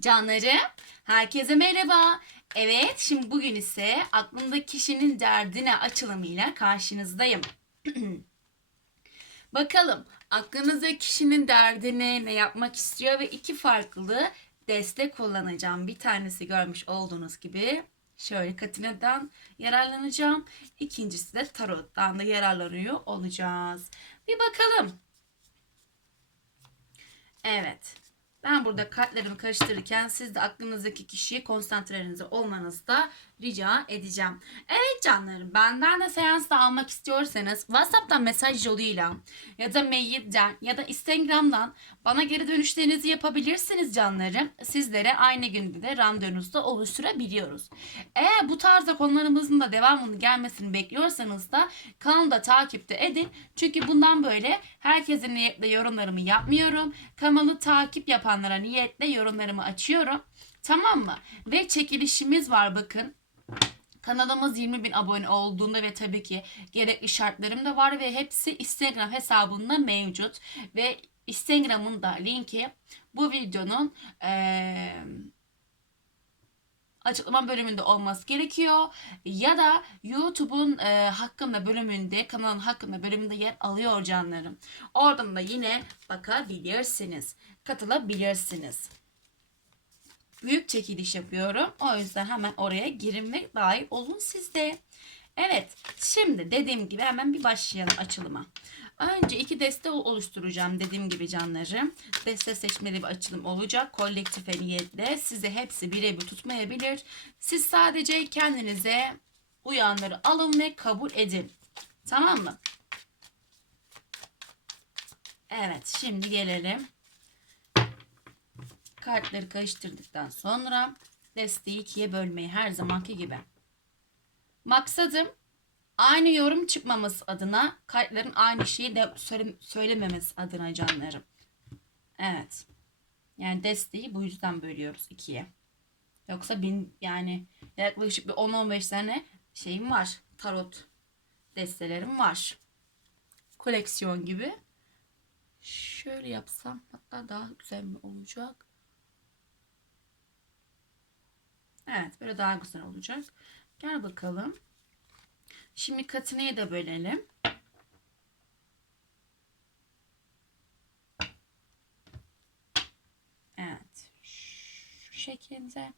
Canlarım, herkese merhaba. Evet, şimdi bugün ise aklımda kişinin derdine açılımıyla karşınızdayım. Bakalım aklınızda kişinin derdine ne yapmak istiyor ve iki farklı destek kullanacağım. Bir tanesi görmüş olduğunuz gibi şöyle Katina'dan yararlanacağım. İkincisi de Tarot'tan da yararlanıyor olacağız. Bir bakalım. Evet. Ben burada kartlarımı karıştırırken siz de aklınızdaki kişiye konsantrenize olmanızı da rica edeceğim. Evet canlarım benden de seans da almak istiyorsanız WhatsApp'tan mesaj yoluyla ya da mailden ya da Instagram'dan bana geri dönüşlerinizi yapabilirsiniz canlarım. Sizlere aynı günde de randevunuzu da oluşturabiliyoruz. Eğer bu tarzda konularımızın da devamını gelmesini bekliyorsanız da kanalı da takipte edin. Çünkü bundan böyle herkesin niyetle yorumlarımı yapmıyorum. Kanalı takip yapanlara niyetle yorumlarımı açıyorum. Tamam mı? Ve çekilişimiz var bakın. Kanalımız 20 bin abone olduğunda ve tabii ki gerekli şartlarım da var ve hepsi Instagram hesabında mevcut. Ve Instagram'ın da linki bu videonun eee açıklama bölümünde olması gerekiyor. Ya da YouTube'un e, hakkında bölümünde, kanalın hakkında bölümünde yer alıyor canlarım. Oradan da yine bakabilirsiniz. Katılabilirsiniz. Büyük çekiliş yapıyorum. O yüzden hemen oraya girin ve dahil olun siz de. Evet, şimdi dediğim gibi hemen bir başlayalım açılıma. Önce iki deste oluşturacağım dediğim gibi canlarım. Deste seçmeli bir açılım olacak. Kolektif niyetle size hepsi birebir tutmayabilir. Siz sadece kendinize uyanları alın ve kabul edin. Tamam mı? Evet şimdi gelelim. Kartları karıştırdıktan sonra desteği ikiye bölmeyi her zamanki gibi. Maksadım aynı yorum çıkmaması adına kartların aynı şeyi de söyle, söylememesi adına canlarım. Evet. Yani desteği bu yüzden bölüyoruz ikiye. Yoksa bin yani yaklaşık bir 10-15 tane şeyim var. Tarot destelerim var. Koleksiyon gibi. Şöyle yapsam hatta daha güzel mi olacak? Evet böyle daha güzel olacak. Gel bakalım. Şimdi katinayı da bölelim. Evet. Şu şekilde.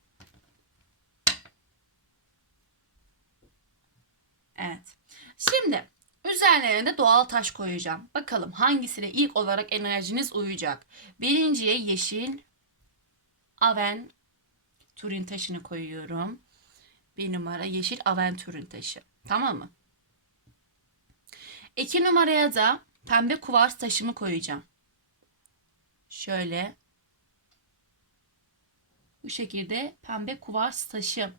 Evet. Şimdi üzerlerine doğal taş koyacağım. Bakalım hangisiyle ilk olarak enerjiniz uyacak. Birinciye yeşil aven turin taşını koyuyorum. Bir numara yeşil aventürün taşı. Tamam mı? İki numaraya da pembe kuvars taşımı koyacağım. Şöyle. Bu şekilde pembe kuvars taşı.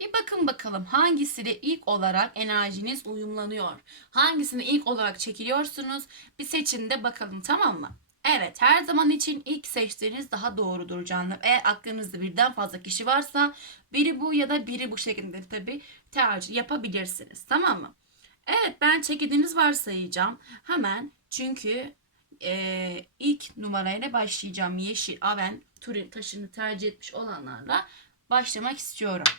Bir bakın bakalım hangisiyle ilk olarak enerjiniz uyumlanıyor. Hangisini ilk olarak çekiliyorsunuz? Bir seçin de bakalım tamam mı? Evet her zaman için ilk seçtiğiniz daha doğrudur canlar. Eğer aklınızda birden fazla kişi varsa biri bu ya da biri bu şekilde tabi tercih yapabilirsiniz. Tamam mı? Evet ben çekildiğiniz varsayacağım. Hemen çünkü e, ilk numarayla başlayacağım. Yeşil Aven Turin taşını tercih etmiş olanlarla başlamak istiyorum.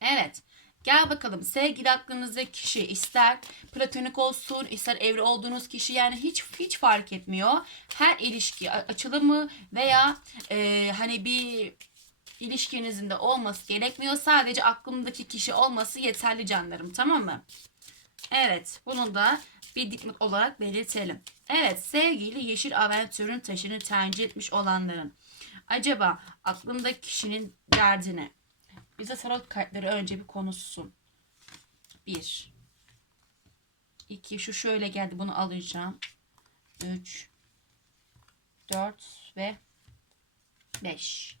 Evet. Gel bakalım sevgili aklınızdaki kişi ister platonik olsun ister evli olduğunuz kişi yani hiç hiç fark etmiyor. Her ilişki açılımı veya e, hani bir ilişkinizin de olması gerekmiyor. Sadece aklımdaki kişi olması yeterli canlarım tamam mı? Evet bunu da bir dipnot olarak belirtelim. Evet sevgili yeşil aventürün taşını tercih etmiş olanların acaba aklımdaki kişinin derdine bize tarot kartları önce bir konuşsun. Bir. iki Şu şöyle geldi. Bunu alacağım. Üç. Dört ve beş.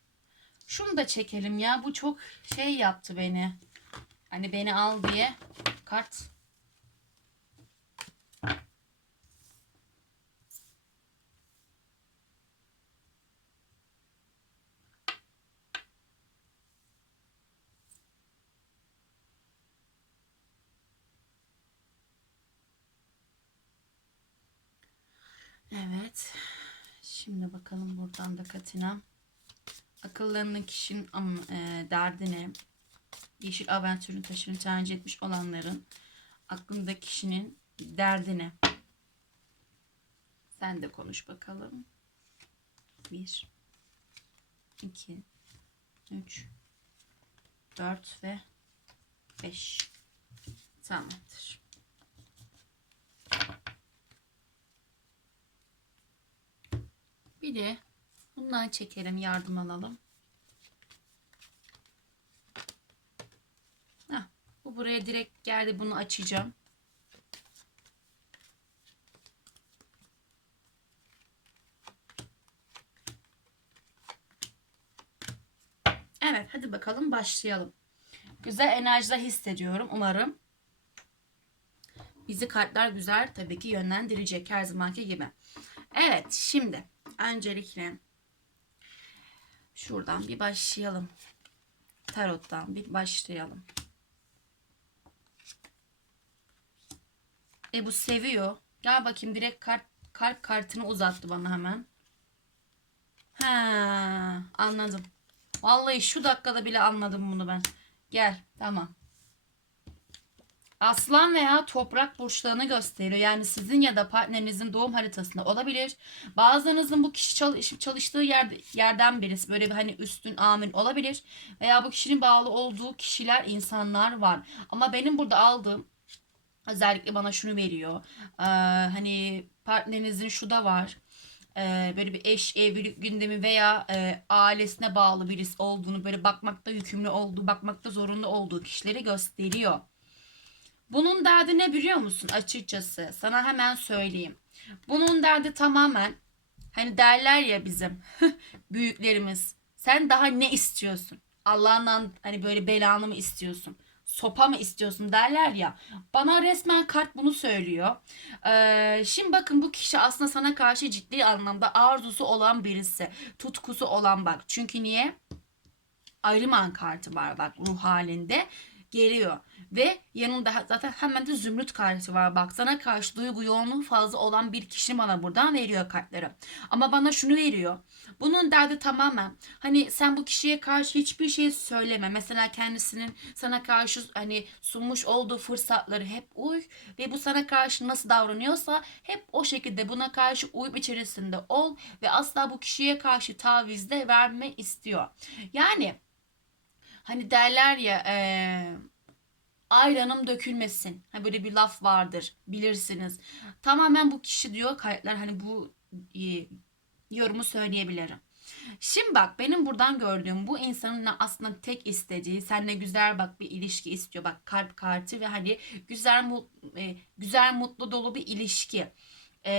Şunu da çekelim ya. Bu çok şey yaptı beni. Hani beni al diye kart Evet. Şimdi bakalım buradan da Katina. Akıllarının kişinin e, derdine, yeşil aventürün taşını tercih etmiş olanların aklında kişinin derdine. Sen de konuş bakalım. Bir, iki, üç, dört ve beş. Tamamdır. Bir de bundan çekelim yardım alalım. Heh, bu buraya direkt geldi bunu açacağım. Evet hadi bakalım başlayalım. Güzel enerjiler hissediyorum umarım. Bizi kartlar güzel tabii ki yönlendirecek her zamanki gibi. Evet şimdi öncelikle şuradan bir başlayalım. Tarottan bir başlayalım. E bu seviyor. Gel bakayım direkt kart, kalp kartını uzattı bana hemen. He, anladım. Vallahi şu dakikada bile anladım bunu ben. Gel tamam. Aslan veya toprak burçlarını gösteriyor. Yani sizin ya da partnerinizin doğum haritasında olabilir. Bazılarınızın bu kişi çalış- çalıştığı yerde, yerden birisi böyle bir hani üstün amin olabilir. Veya bu kişinin bağlı olduğu kişiler, insanlar var. Ama benim burada aldığım özellikle bana şunu veriyor. Ee, hani partnerinizin şu da var. Ee, böyle bir eş evlilik gündemi veya e, ailesine bağlı birisi olduğunu böyle bakmakta yükümlü olduğu, bakmakta zorunlu olduğu kişileri gösteriyor. Bunun derdi ne biliyor musun açıkçası? Sana hemen söyleyeyim. Bunun derdi tamamen hani derler ya bizim büyüklerimiz. Sen daha ne istiyorsun? Allah'ından hani böyle belanı mı istiyorsun? Sopa mı istiyorsun derler ya. Bana resmen kart bunu söylüyor. Ee, şimdi bakın bu kişi aslında sana karşı ciddi anlamda arzusu olan birisi. Tutkusu olan bak. Çünkü niye? Ayrıman kartı var bak ruh halinde geliyor. Ve yanında zaten hemen de zümrüt kartı var. Bak sana karşı duygu yoğunluğu fazla olan bir kişi bana buradan veriyor kartları. Ama bana şunu veriyor. Bunun derdi tamamen hani sen bu kişiye karşı hiçbir şey söyleme. Mesela kendisinin sana karşı hani sunmuş olduğu fırsatları hep uy ve bu sana karşı nasıl davranıyorsa hep o şekilde buna karşı uyum içerisinde ol ve asla bu kişiye karşı taviz de verme istiyor. Yani hani derler ya eee ayranım dökülmesin. Ha böyle bir laf vardır bilirsiniz. Tamamen bu kişi diyor kayıtlar hani bu e, yorumu söyleyebilirim. Şimdi bak benim buradan gördüğüm bu insanın aslında tek istediği seninle güzel bak bir ilişki istiyor. Bak kalp kartı ve hani güzel mut, e, güzel mutlu dolu bir ilişki. E,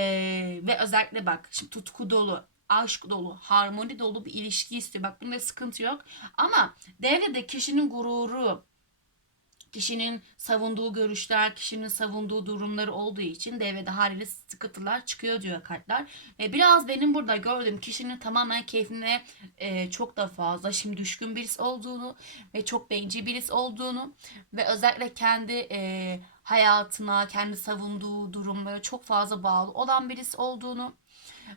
ve özellikle bak şimdi tutku dolu aşk dolu, harmoni dolu bir ilişki istiyor. Bak bunda sıkıntı yok. Ama devrede kişinin gururu, kişinin savunduğu görüşler, kişinin savunduğu durumları olduğu için devrede haliyle sıkıntılar çıkıyor diyor kartlar. Ve biraz benim burada gördüğüm kişinin tamamen keyfine e, çok da fazla şimdi düşkün birisi olduğunu ve çok bencil birisi olduğunu ve özellikle kendi e, hayatına, kendi savunduğu durumlara çok fazla bağlı olan birisi olduğunu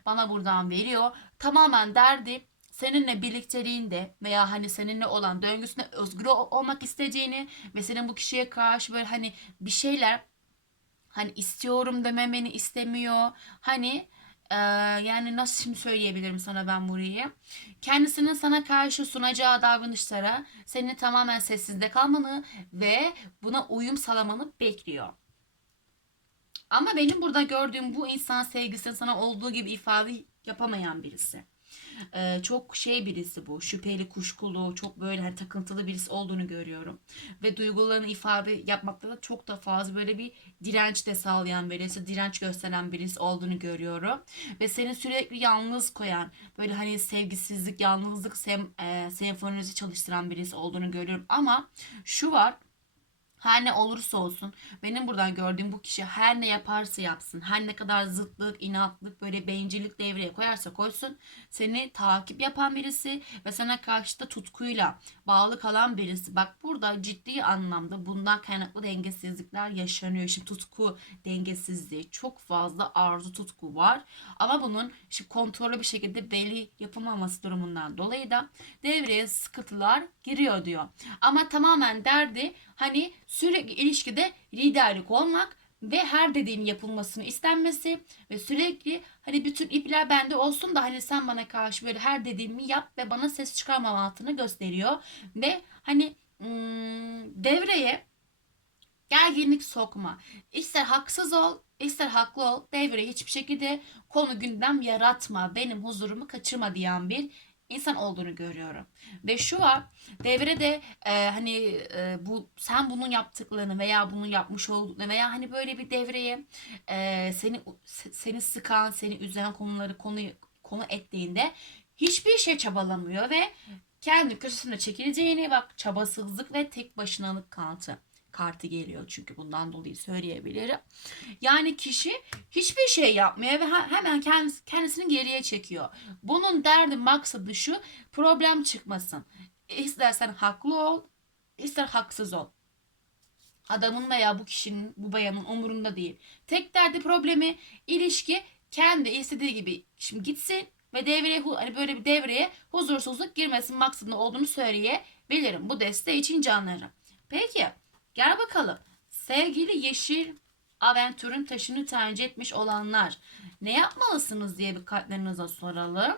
bana buradan veriyor. Tamamen derdi seninle birlikteliğinde veya hani seninle olan döngüsüne özgür ol- olmak istediğini ve senin bu kişiye karşı böyle hani bir şeyler hani istiyorum dememeni istemiyor. Hani e, yani nasıl şimdi söyleyebilirim sana ben burayı. Kendisinin sana karşı sunacağı davranışlara senin tamamen sessizde kalmanı ve buna uyum sağlamanı bekliyor. Ama benim burada gördüğüm bu insan sevgisini sana olduğu gibi ifade yapamayan birisi. Ee, çok şey birisi bu. Şüpheli, kuşkulu, çok böyle hani takıntılı birisi olduğunu görüyorum. Ve duygularını ifade yapmakta da çok da fazla böyle bir direnç de sağlayan birisi, direnç gösteren birisi olduğunu görüyorum. Ve seni sürekli yalnız koyan, böyle hani sevgisizlik, yalnızlık sem, e, senfonisi çalıştıran birisi olduğunu görüyorum. Ama şu var Her ne olursa olsun benim buradan gördüğüm bu kişi her ne yaparsa yapsın, her ne kadar zıtlık, inatlık, böyle bencillik devreye koyarsa koysun seni takip yapan birisi ve sana karşı da tutkuyla bağlı kalan birisi. Bak burada ciddi anlamda bundan kaynaklı dengesizlikler yaşanıyor. Şimdi tutku dengesizliği, çok fazla arzu tutku var ama bunun işte kontrollü bir şekilde belli yapılmaması durumundan dolayı da devreye sıkıntılar giriyor diyor. Ama tamamen derdi hani sürekli ilişkide liderlik olmak ve her dediğin yapılmasını istenmesi ve sürekli hani bütün ipler bende olsun da hani sen bana karşı böyle her dediğimi yap ve bana ses çıkarmamatını gösteriyor ve hani devreye gerginlik sokma. İster haksız ol, ister haklı ol. Devreye hiçbir şekilde konu gündem yaratma. Benim huzurumu kaçırma diyen bir insan olduğunu görüyorum. Ve şu var devrede e, hani e, bu sen bunun yaptıklarını veya bunun yapmış olduğunu veya hani böyle bir devreye e, seni seni sıkan, seni üzen konuları konu konu ettiğinde hiçbir şey çabalamıyor ve kendi köşesine çekileceğini bak çabasızlık ve tek başınalık kartı kartı geliyor çünkü bundan dolayı söyleyebilirim. Yani kişi hiçbir şey yapmıyor ve hemen kendisi, kendisini geriye çekiyor. Bunun derdi maksadı şu problem çıkmasın. İstersen haklı ol, ister haksız ol. Adamın veya bu kişinin, bu bayanın umurunda değil. Tek derdi problemi ilişki kendi istediği gibi şimdi gitsin ve devreye hani böyle bir devreye huzursuzluk girmesin maksadında olduğunu söyleyebilirim. Bu desteği için canlarım. Peki Gel bakalım. Sevgili yeşil aventürün taşını tercih etmiş olanlar ne yapmalısınız diye bir kartlarınıza soralım.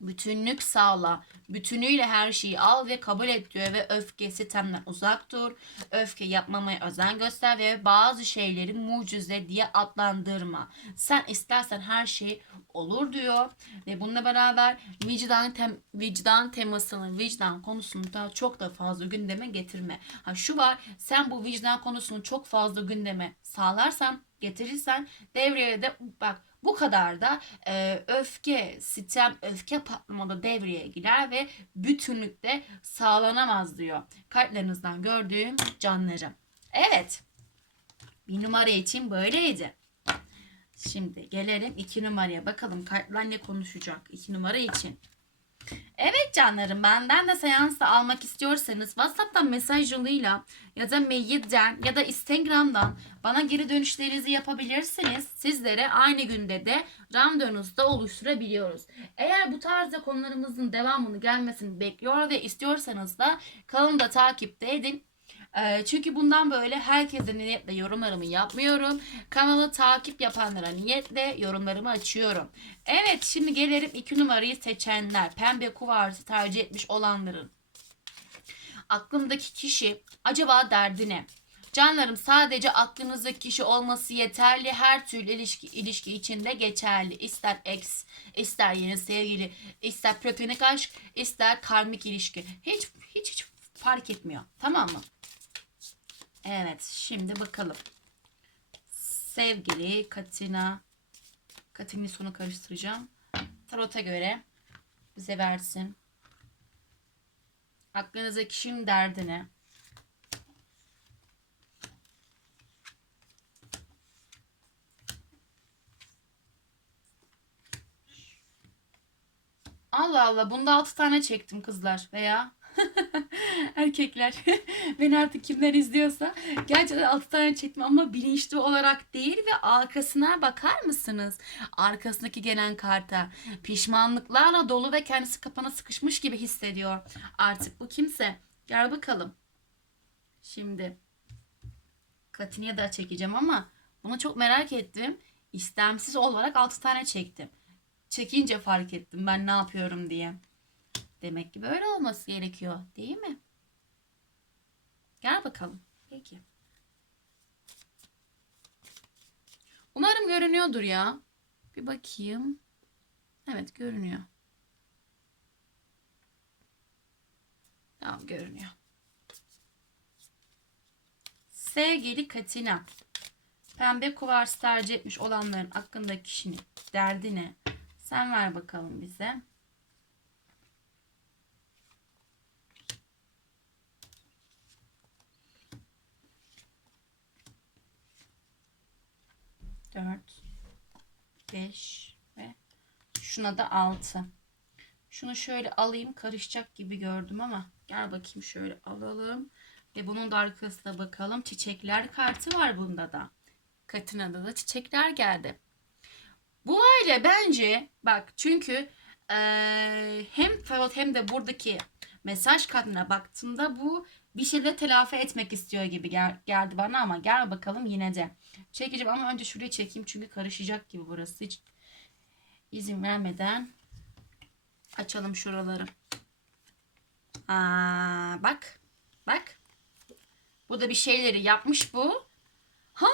Bütünlük sağla. Bütünüyle her şeyi al ve kabul et diyor ve öfke sitemden uzak dur. Öfke yapmamaya özen göster ve bazı şeyleri mucize diye adlandırma. Sen istersen her şey olur diyor. Ve bununla beraber vicdan, tem, vicdan temasını, vicdan konusunu da çok da fazla gündeme getirme. Ha şu var sen bu vicdan konusunu çok fazla gündeme sağlarsan getirirsen devreye de bak bu kadar da e, öfke, sitem, öfke patlamada devreye girer ve bütünlükte sağlanamaz diyor. Kartlarınızdan gördüğüm canlarım. Evet. Bir numara için böyleydi. Şimdi gelelim iki numaraya. Bakalım kartlar ne konuşacak iki numara için. Evet canlarım benden de seans da almak istiyorsanız WhatsApp'tan mesaj yoluyla ya da mailden ya da Instagram'dan bana geri dönüşlerinizi yapabilirsiniz. Sizlere aynı günde de randevunuzu da oluşturabiliyoruz. Eğer bu tarzda konularımızın devamını gelmesini bekliyor ve istiyorsanız da kanalımda takipte edin. Ee, çünkü bundan böyle herkese niyetle yorumlarımı yapmıyorum. Kanalı takip yapanlara niyetle yorumlarımı açıyorum. Evet şimdi gelelim iki numarayı seçenler. Pembe kuvarsı tercih etmiş olanların. Aklımdaki kişi acaba derdi ne? Canlarım sadece aklınızdaki kişi olması yeterli. Her türlü ilişki, ilişki içinde geçerli. İster ex, ister yeni sevgili, ister platonik aşk, ister karmik ilişki. Hiç hiç hiç fark etmiyor. Tamam mı? Evet şimdi bakalım. Sevgili Katina. Katina'nın sonu karıştıracağım. Tarot'a göre bize versin. Aklınızdaki kişinin derdini. Allah Allah bunda 6 tane çektim kızlar veya erkekler beni artık kimler izliyorsa gerçekten 6 tane çektim ama bilinçli olarak değil ve arkasına bakar mısınız? Arkasındaki gelen karta pişmanlıklarla dolu ve kendisi kapana sıkışmış gibi hissediyor. Artık bu kimse. Gel bakalım. Şimdi Katinya da çekeceğim ama bunu çok merak ettim. İstemsiz olarak 6 tane çektim. Çekince fark ettim ben ne yapıyorum diye. Demek ki böyle olması gerekiyor değil mi? Gel bakalım. Peki. Umarım görünüyordur ya. Bir bakayım. Evet görünüyor. Tamam görünüyor. Sevgili Katina. Pembe kuvars tercih etmiş olanların hakkında kişinin derdi ne? Sen ver bakalım bize. 4 5 ve şuna da 6. Şunu şöyle alayım karışacak gibi gördüm ama gel bakayım şöyle alalım. Ve bunun da arkasına bakalım. Çiçekler kartı var bunda da. Katına da çiçekler geldi. Bu aile bence bak çünkü eee, hem tarot hem de buradaki mesaj kartına baktığımda bu bir şeyle telafi etmek istiyor gibi gel- geldi bana ama gel bakalım yine de. Çekeceğim ama önce şuraya çekeyim çünkü karışacak gibi burası. Hiç izin vermeden açalım şuraları. Aa, bak. Bak. Bu da bir şeyleri yapmış bu. Ha,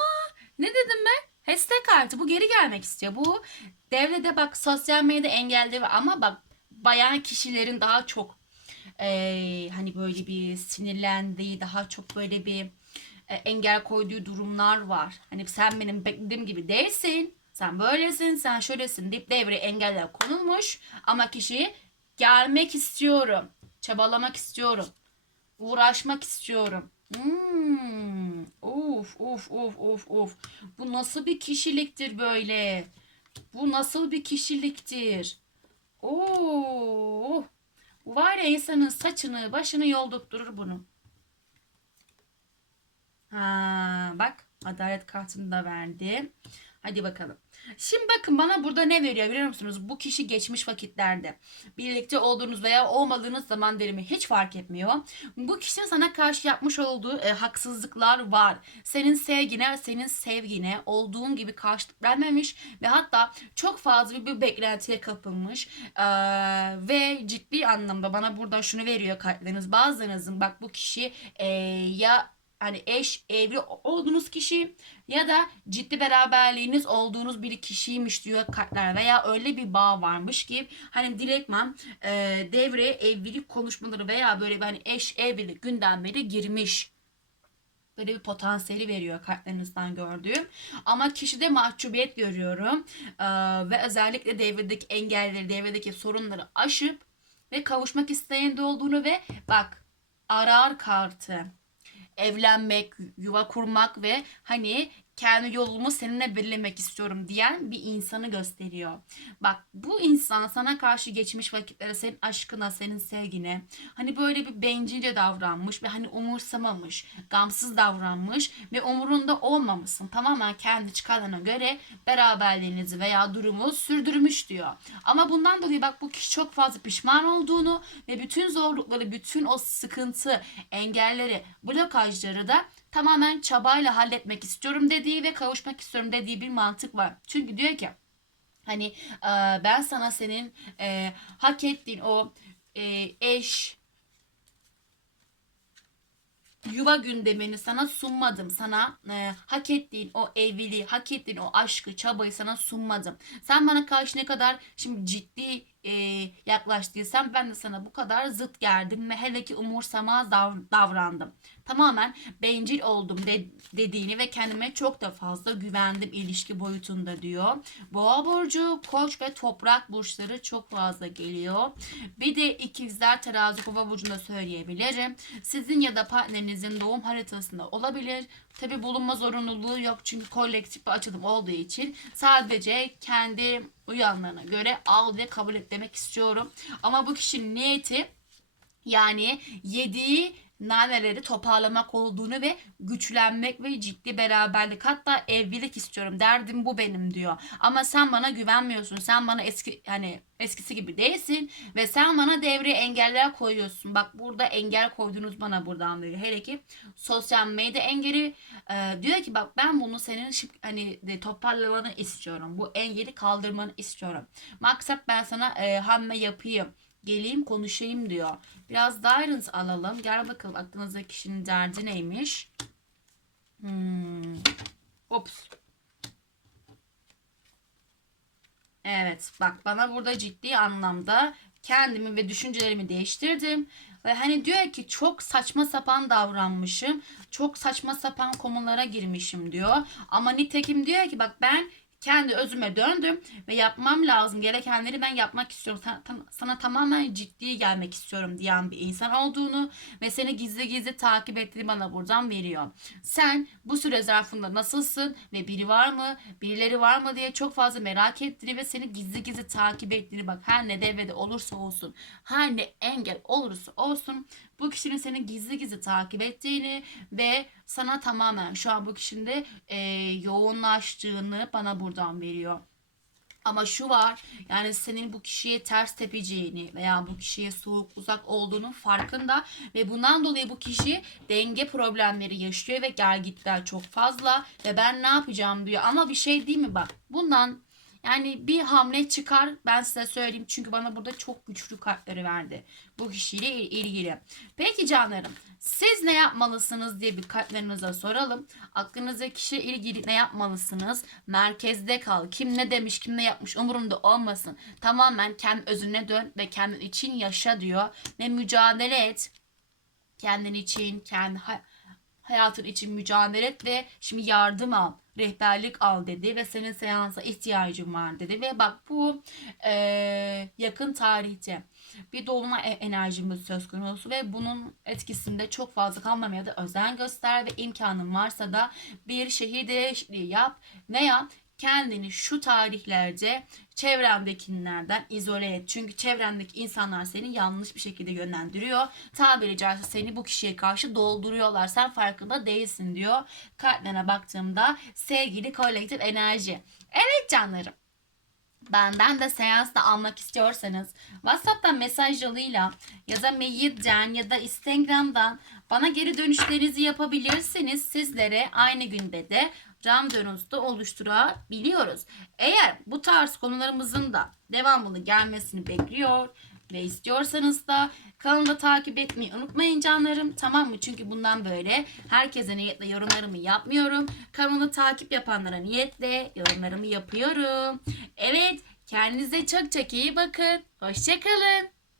ne dedim ben? Hashtag kartı. Bu geri gelmek istiyor. Bu devrede bak sosyal medyada engelli ama bak bayan kişilerin daha çok eee, hani böyle bir sinirlendiği, daha çok böyle bir e, engel koyduğu durumlar var. Hani sen benim beklediğim gibi değilsin. Sen böylesin, sen şöylesin deyip devreye engeller konulmuş. Ama kişi gelmek istiyorum. Çabalamak istiyorum. Uğraşmak istiyorum. Hmm. Uf uf uf uf uf. Bu nasıl bir kişiliktir böyle? Bu nasıl bir kişiliktir? Oo. Var ya insanın saçını başını yoldurtturur bunu. Ha, bak adalet kartını da verdi. Hadi bakalım. Şimdi bakın bana burada ne veriyor biliyor musunuz? Bu kişi geçmiş vakitlerde birlikte olduğunuz veya olmadığınız zaman dilimi hiç fark etmiyor. Bu kişinin sana karşı yapmış olduğu e, haksızlıklar var. Senin sevgine, senin sevgine olduğun gibi karşılık vermemiş ve hatta çok fazla bir beklentiye kapılmış. Ee, ve ciddi anlamda bana burada şunu veriyor kartlarınız. Bazılarınızın bak bu kişi e, ya hani eş, evli olduğunuz kişi ya da ciddi beraberliğiniz olduğunuz bir kişiymiş diyor kartlar veya öyle bir bağ varmış ki hani direktman e, devreye evlilik konuşmaları veya böyle hani eş evlilik gündemleri girmiş. Böyle bir potansiyeli veriyor kartlarınızdan gördüğüm. Ama kişide mahcubiyet görüyorum. Ee, ve özellikle devredeki engelleri, devredeki sorunları aşıp ve kavuşmak isteyen de olduğunu ve bak arar kartı evlenmek, yuva kurmak ve hani kendi yolumu seninle belirlemek istiyorum diyen bir insanı gösteriyor. Bak bu insan sana karşı geçmiş vakitlere, senin aşkına, senin sevgine hani böyle bir bencilce davranmış ve hani umursamamış, gamsız davranmış ve umurunda olmamışsın. Tamamen kendi çıkarlarına göre beraberliğinizi veya durumu sürdürmüş diyor. Ama bundan dolayı bak bu kişi çok fazla pişman olduğunu ve bütün zorlukları, bütün o sıkıntı, engelleri, blokajları da tamamen çabayla halletmek istiyorum dediği ve kavuşmak istiyorum dediği bir mantık var. Çünkü diyor ki hani e, ben sana senin e, hak ettiğin o e, eş yuva gündemini sana sunmadım. Sana e, hak ettiğin o evliliği, hak ettiğin o aşkı, çabayı sana sunmadım. Sen bana karşı ne kadar şimdi ciddi e, yaklaştıysan ben de sana bu kadar zıt geldim ve hele ki umursamaz dav- davrandım. Tamamen bencil oldum de- dediğini ve kendime çok da fazla güvendim ilişki boyutunda diyor. Boğa burcu, koç ve toprak burçları çok fazla geliyor. Bir de ikizler terazi kova burcunda söyleyebilirim. Sizin ya da partnerinizin doğum haritasında olabilir. Tabi bulunma zorunluluğu yok çünkü kolektif bir açılım olduğu için sadece kendi uyanlarına göre al ve kabul et demek istiyorum. Ama bu kişinin niyeti yani yediği naneleri toparlamak olduğunu ve güçlenmek ve ciddi beraberlik hatta evlilik istiyorum derdim bu benim diyor. Ama sen bana güvenmiyorsun. Sen bana eski hani eskisi gibi değilsin ve sen bana devreye engeller koyuyorsun. Bak burada engel koydunuz bana buradan böyle. Hele ki sosyal medya engeli e, diyor ki bak ben bunu senin şıp- hani de toparlamanı istiyorum. Bu engeli kaldırmanı istiyorum. Maksat ben sana e, hamle yapayım geleyim konuşayım diyor. Biraz ayrıntı alalım. Gel bakalım aklınızdaki kişinin derdi neymiş? Hmm. Ops. Evet bak bana burada ciddi anlamda kendimi ve düşüncelerimi değiştirdim. Ve hani diyor ki çok saçma sapan davranmışım. Çok saçma sapan konulara girmişim diyor. Ama nitekim diyor ki bak ben kendi özüme döndüm ve yapmam lazım gerekenleri ben yapmak istiyorum. Sana, tam- sana tamamen ciddi gelmek istiyorum diyen bir insan olduğunu ve seni gizli gizli takip ettiğini bana buradan veriyor. Sen bu süre zarfında nasılsın ve biri var mı, birileri var mı diye çok fazla merak ettiğini ve seni gizli gizli takip ettiğini bak her ne devrede olursa olsun, her ne engel olursa olsun bu kişinin seni gizli gizli takip ettiğini ve sana tamamen şu an bu kişinin de e, yoğunlaştığını bana buradan veriyor. Ama şu var yani senin bu kişiye ters tepeceğini veya bu kişiye soğuk uzak olduğunun farkında ve bundan dolayı bu kişi denge problemleri yaşıyor ve gelgitler çok fazla ve ben ne yapacağım diyor. Ama bir şey değil mi bak bundan yani bir hamle çıkar ben size söyleyeyim çünkü bana burada çok güçlü kartları verdi bu kişiyle il- ilgili. Peki canlarım siz ne yapmalısınız diye bir kartlarınıza soralım. Aklınızdaki kişiyle ilgili ne yapmalısınız? Merkezde kal. Kim ne demiş, kim ne yapmış umurumda olmasın. Tamamen kendi özüne dön ve kendin için yaşa diyor. Ve mücadele et. Kendin için, kendi hay- hayatın için mücadele et ve şimdi yardım al, rehberlik al dedi ve senin seansa ihtiyacın var dedi. Ve bak bu eee, yakın tarihte bir dolunay e- enerjimiz söz konusu ve bunun etkisinde çok fazla kalmamaya da özen göster ve imkanın varsa da bir şehir değişikliği yap. Veya kendini şu tarihlerde çevrendekilerden izole et. Çünkü çevrendeki insanlar seni yanlış bir şekilde yönlendiriyor. Tabiri caizse seni bu kişiye karşı dolduruyorlar. Sen farkında değilsin diyor. Kartlarına baktığımda sevgili kolektif enerji. Evet canlarım. Benden de seans da almak istiyorsanız WhatsApp'tan mesaj yoluyla ya da mailden ya da Instagram'dan bana geri dönüşlerinizi yapabilirsiniz. Sizlere aynı günde de randevunuzu da oluşturabiliyoruz. Eğer bu tarz konularımızın da devamlı gelmesini bekliyor ve istiyorsanız da kanalımda takip etmeyi unutmayın canlarım. Tamam mı? Çünkü bundan böyle herkese niyetle yorumlarımı yapmıyorum. Kanalı takip yapanlara niyetle yorumlarımı yapıyorum. Evet kendinize çok çok iyi bakın. Hoşçakalın.